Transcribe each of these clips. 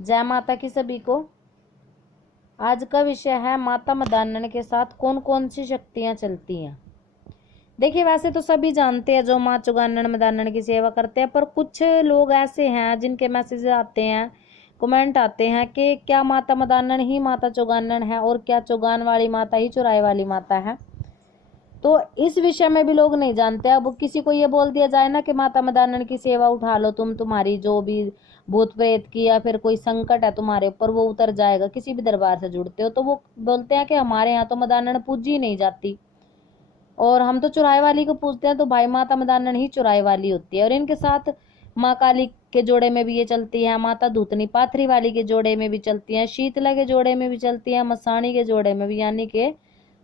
जय माता की सभी को। आज का विषय है माता मदान्नन के साथ कौन कौन सी शक्तियां चलती हैं। देखिए, वैसे तो सभी जानते हैं जो माँ चुगान्नन मदान्नन की सेवा करते हैं, पर कुछ लोग ऐसे हैं जिनके मैसेज आते हैं, कमेंट आते हैं कि क्या माता मदान्नन ही माता चुगान्नन है और क्या चुगान वाली माता ही चुराई वाली माता है। तो इस विषय में भी लोग नहीं जानते। अब किसी को ये बोल दिया जाए ना कि माता मदान्नन की सेवा उठा लो, तुम्हारी जो भी भूत प्रेत की या फिर कोई संकट है तुम्हारे ऊपर वो उतर जाएगा। किसी भी दरबार से जुड़ते हो तो वो बोलते हैं कि हमारे यहाँ तो मदान्नन पूजी नहीं जाती और हम तो चुराई वाली को पूजते हैं। तो भाई माता मदान्नन ही चुराई वाली होती है। और इनके साथ माँ काली के जोड़े में भी ये चलती है, माता धूतनी पाथरी वाली के जोड़े में भी चलती है, शीतला के जोड़े में भी चलती है, मसाणी के जोड़े में भी, यानी कि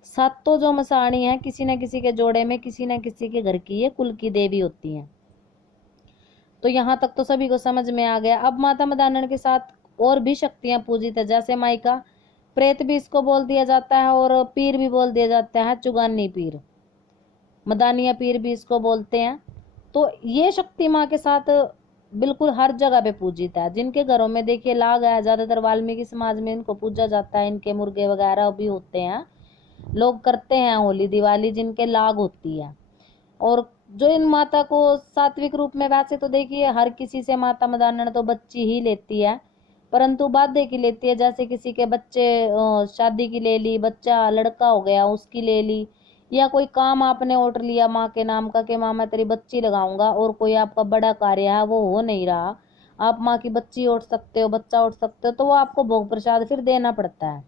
सातों जो मसाणी है किसी न किसी के जोड़े में, किसी न किसी के घर की ये कुल की देवी होती हैं। तो यहाँ तक तो सभी को समझ में आ गया। अब माता मदान्नन के साथ और भी शक्तियां पूजित है, जैसे माइका प्रेत भी इसको बोल दिया जाता है और पीर भी बोल दिया जाता है, चुगानी पीर, मदानिया पीर भी इसको बोलते हैं। तो ये शक्ति माँ के साथ बिल्कुल हर जगह पे पूजित है। जिनके घरों में देखिए लाग है, ज्यादातर वाल्मीकि समाज में इनको पूजा जाता है, इनके मुर्गे वगैरह भी होते हैं, लोग करते हैं होली दिवाली जिनके लाग होती है। और जो इन माता को सात्विक रूप में, वैसे तो देखिए हर किसी से माता मदान्नन तो बच्ची ही लेती है, परंतु बाध्य की लेती है। जैसे किसी के बच्चे शादी की ले ली, बच्चा लड़का हो गया उसकी ले ली, या कोई काम आपने ऑर्डर लिया माँ के नाम का कि माँ मैं तेरी बच्ची लगाऊंगा, और कोई आपका बड़ा कार्य है वो हो नहीं रहा, आप माँ की बच्ची ओढ़ सकते हो, बच्चा ओढ़ सकते हो, तो वो आपको भोग प्रसाद फिर देना पड़ता है,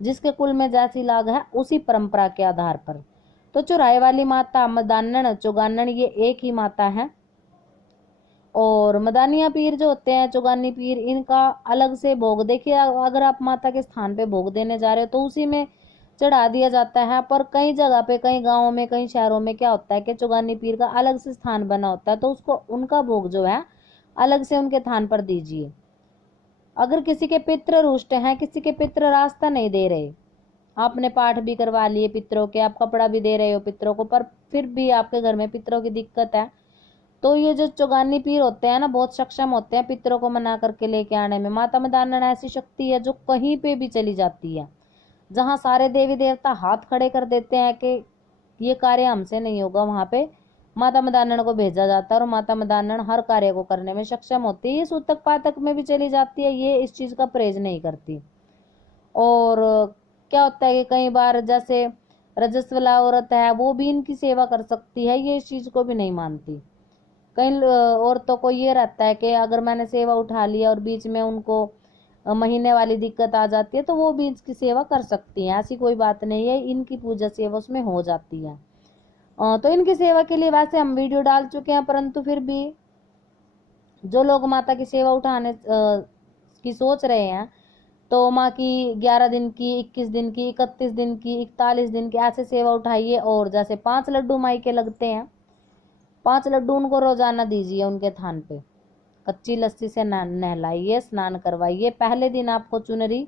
जिसके कुल में जैसी लाग है उसी परंपरा के आधार पर। तो चुराई वाली माता मदान्नन चुगान्नन ये एक ही माता है। और मदानिया पीर जो होते हैं, चुगानी पीर, इनका अलग से भोग, देखिए अगर आप माता के स्थान पे भोग देने जा रहे हो तो उसी में चढ़ा दिया जाता है। पर कई जगह पे, कई गांवों में, कई शहरों में क्या होता है कि चुगानी पीर का अलग से स्थान बना होता है, तो उसको उनका भोग जो है अलग से उनके थान पर दीजिए। अगर किसी के पितृ रुष्ट हैं, किसी के पितृ रास्ता नहीं दे रहे, आपने पाठ भी करवा लिए पितरों के, आप कपड़ा भी दे रहे हो पितरों को, पर फिर भी आपके घर में पितरों की दिक्कत है, तो ये जो चुगानी पीर होते हैं ना, बहुत सक्षम होते हैं पितरों को मना करके लेके आने में। माता मदान्नन ऐसी शक्ति है जो कहीं पे भी चली जाती है, जहां सारे देवी देवता हाथ खड़े कर देते हैं कि ये कार्य हमसे नहीं होगा, वहां पे माता मदान्नन को भेजा जाता है और माता मदान्नन हर कार्य को करने में सक्षम होती है। ये सूतक पातक में भी चली जाती है, ये इस चीज का परहेज नहीं करती। और क्या होता है कि कई बार जैसे रजस्वला औरत है वो भी इनकी सेवा कर सकती है, ये इस चीज को भी नहीं मानती। कई औरतों को ये रहता है कि अगर मैंने सेवा उठा लिया और बीच में उनको महीने वाली दिक्कत आ जाती है तो वो भी इसकी सेवा कर सकती हैं, ऐसी कोई बात नहीं है, इनकी पूजा सेवा उसमें हो जाती है। तो इनकी सेवा के लिए वैसे हम वीडियो डाल चुके हैं, परंतु फिर भी जो लोग माता की सेवा उठाने की सोच रहे हैं, तो माँ की 11 दिन की, 21 दिन की, 31 दिन की, 41 दिन की ऐसे सेवा उठाइए। और जैसे 5 लड्डू माई के लगते हैं, 5 लड्डू उनको रोजाना दीजिए उनके थान पे, कच्ची लस्सी से नहलाइए, स्नान करवाइए। पहले दिन आपको चुनरी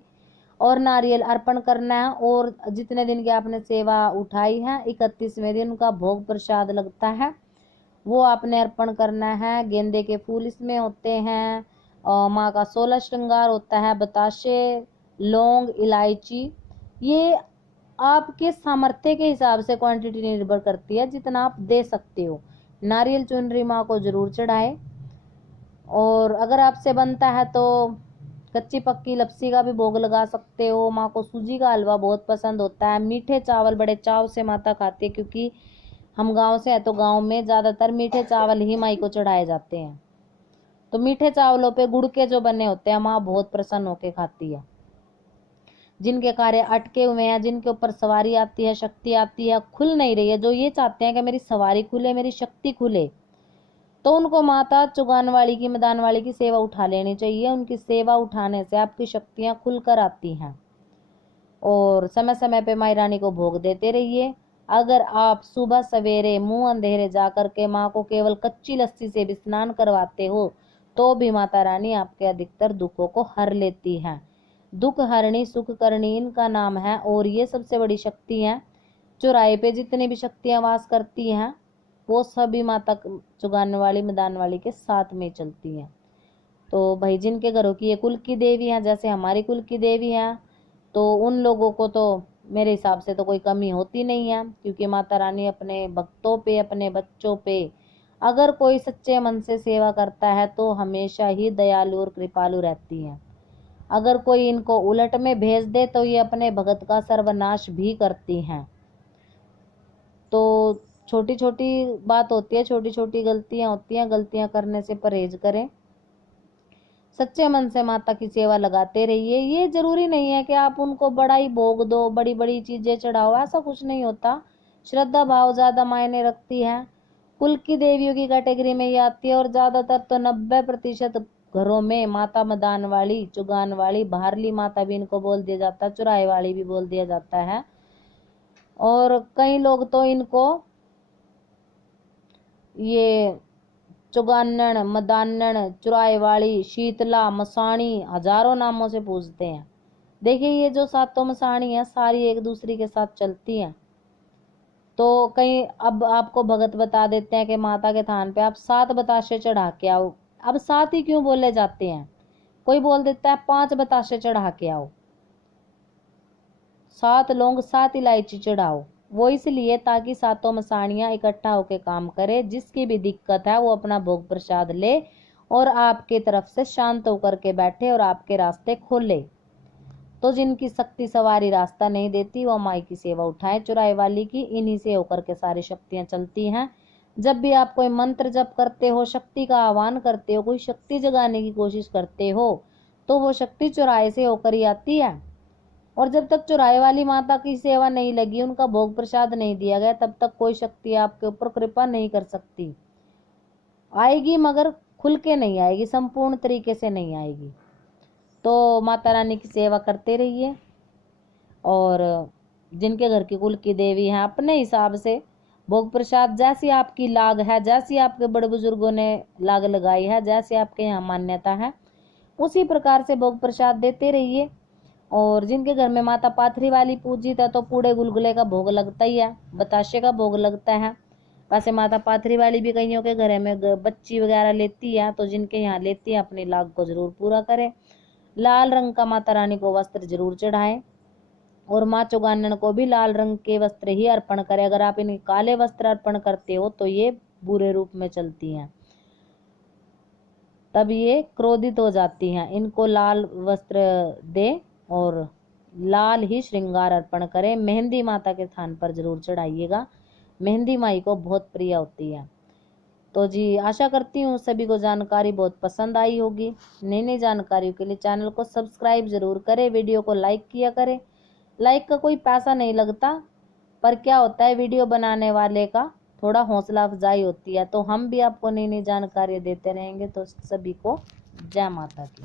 और नारियल अर्पण करना है, और जितने दिन की आपने सेवा उठाई है 31वें दिन का भोग प्रसाद लगता है वो आपने अर्पण करना है। गेंदे के फूल इसमें होते हैं, और माँ का 16 श्रृंगार होता है, बताशे, लौंग, इलायची। ये आपके सामर्थ्य के हिसाब से क्वांटिटी निर्भर करती है, जितना आप दे सकते हो। नारियल चुनरी माँ को जरूर चढ़ाए। और अगर आपसे बनता है तो कच्ची पक्की लपसी का भी भोग लगा सकते हो। माँ को सूजी का हलवा बहुत पसंद होता है। मीठे चावल बड़े चाव से माता खाती है, क्योंकि हम गांव से हैं तो गांव में ज्यादातर मीठे चावल ही माई को चढ़ाए जाते हैं। तो मीठे चावलों पे गुड़ के जो बने होते हैं माँ बहुत प्रसन्न होके खाती है। जिनके कार्य अटके हुए हैं, जिनके ऊपर सवारी आती है, शक्ति आती है, खुल नहीं रही है, जो ये चाहते हैं कि मेरी सवारी खुले, मेरी शक्ति खुले, तो उनको माता चुगानवाड़ी की, मदानवाड़ी की सेवा उठा लेनी चाहिए। उनकी सेवा उठाने से आपकी शक्तियां खुलकर आती हैं। और समय समय पे माई रानी को भोग देते रहिए। अगर आप सुबह सवेरे मुंह अंधेरे जाकर के माँ को केवल कच्ची लस्सी से भी स्नान करवाते हो तो भी माता रानी आपके अधिकतर दुखों को हर लेती है। दुख हरणी सुख करणी इनका नाम है, और ये सबसे बड़ी शक्ति है। चौराहे पे जितनी भी शक्तियां वास करती हैं वो सभी माता चुगाने वाली, मदान वाली के साथ में चलती हैं। तो भाई जिनके घरों की ये कुल की देवी हैं, जैसे हमारी कुल की देवी हैं, तो उन लोगों को तो मेरे हिसाब से तो कोई कमी होती नहीं है, क्योंकि माता रानी अपने भक्तों पे, अपने बच्चों पे अगर कोई सच्चे मन से सेवा करता है तो हमेशा ही दयालु और कृपालु रहती हैं। अगर कोई इनको उलट में भेज दे तो ये अपने भगत का सर्वनाश भी करती हैं। तो छोटी छोटी बात होती है, छोटी छोटी गलतियां होती हैं, गलतियां करने से परहेज करें, सच्चे मन से माता की सेवा लगाते रहिए। ये जरूरी नहीं है कि आप उनको बड़ा ही भोग दो, बड़ी बड़ी चीजें चढ़ाओ, ऐसा कुछ नहीं होता। श्रद्धा भाव ज्यादा मायने रखती है। कुल की देवियों की कैटेगरी में ये आती है, और ज्यादातर तो 90% घरों में माता मदान वाली, चुगान वाली, बाहरली माता भी इनको बोल दिया जाता है, चुराए वाली भी बोल दिया जाता है। और कई लोग तो इनको ये चुगानन, मदानन, चुराए वाली, शीतला, मसाणी, हजारों नामों से पूजते हैं। देखिए ये जो सातों मसाणी है सारी एक दूसरे के साथ चलती हैं। तो कहीं अब आपको भगत बता देते हैं कि माता के थान पे आप 7 बताशे चढ़ा के आओ। अब 7 ही क्यों बोले जाते हैं? कोई बोल देता है 5 बताशे चढ़ा के आओ, 7 लौंग 7 इलायची चढ़ाओ। वो इसलिए ताकि सातों मसाणियां इकट्ठा होके काम करे, जिसकी भी दिक्कत है वो अपना भोग प्रसाद ले और आपके तरफ से शांत होकर के बैठे और आपके रास्ते खोले। तो जिनकी शक्ति सवारी रास्ता नहीं देती वो माई की सेवा उठाए, चुराई वाली की, इन्हीं से होकर के सारी शक्तियां चलती हैं। जब भी आप कोई मंत्र जप करते हो, शक्ति का आह्वान करते हो, कोई शक्ति जगाने की कोशिश करते हो, तो वो शक्ति चुराए से होकर ही आती है। और जब तक चुराए वाली माता की सेवा नहीं लगी, उनका भोग प्रसाद नहीं दिया गया, तब तक कोई शक्ति आपके ऊपर कृपा नहीं कर सकती। आएगी मगर खुल के नहीं आएगी, संपूर्ण तरीके से नहीं आएगी। तो माता रानी की सेवा करते रहिए, और जिनके घर की कुल की देवी हैं अपने हिसाब से भोग प्रसाद, जैसी आपकी लाग है, जैसी आपके बड़े बुजुर्गों ने लाग लगाई है, जैसे आपके यहाँ मान्यता है, उसी प्रकार से भोग प्रसाद देते रहिए। और जिनके घर में माता पाथरी वाली पूजित है तो पूड़े गुलगुले का भोग लगता ही है, बताशे का भोग लगता है। वैसे माता पाथरी वाली भी कईयों के घर में बच्ची वगैरह लेती है, तो जिनके यहाँ लेती है अपनी लाग को जरूर पूरा करें। लाल रंग का माता रानी को वस्त्र जरूर चढ़ाएं, और माँ चौगानन को भी लाल रंग के वस्त्र ही अर्पण करें। अगर आप इन्हें काले वस्त्र अर्पण करते हो तो ये बुरे रूप में चलती हैं, तब ये क्रोधित हो जाती हैं। इनको लाल वस्त्र दे और लाल ही श्रृंगार अर्पण करें। मेहंदी माता के थान पर जरूर चढ़ाइएगा, मेहंदी माई को बहुत प्रिय होती है। तो जी आशा करती हूँ सभी को जानकारी बहुत पसंद आई होगी। नई नई जानकारियों के लिए चैनल को सब्सक्राइब जरूर करें, वीडियो को लाइक किया करें। लाइक का कोई पैसा नहीं लगता, पर क्या होता है वीडियो बनाने वाले का थोड़ा हौसला अफजाई होती है। तो हम भी आपको नई नई जानकारी देते रहेंगे। तो सभी को जय माता की।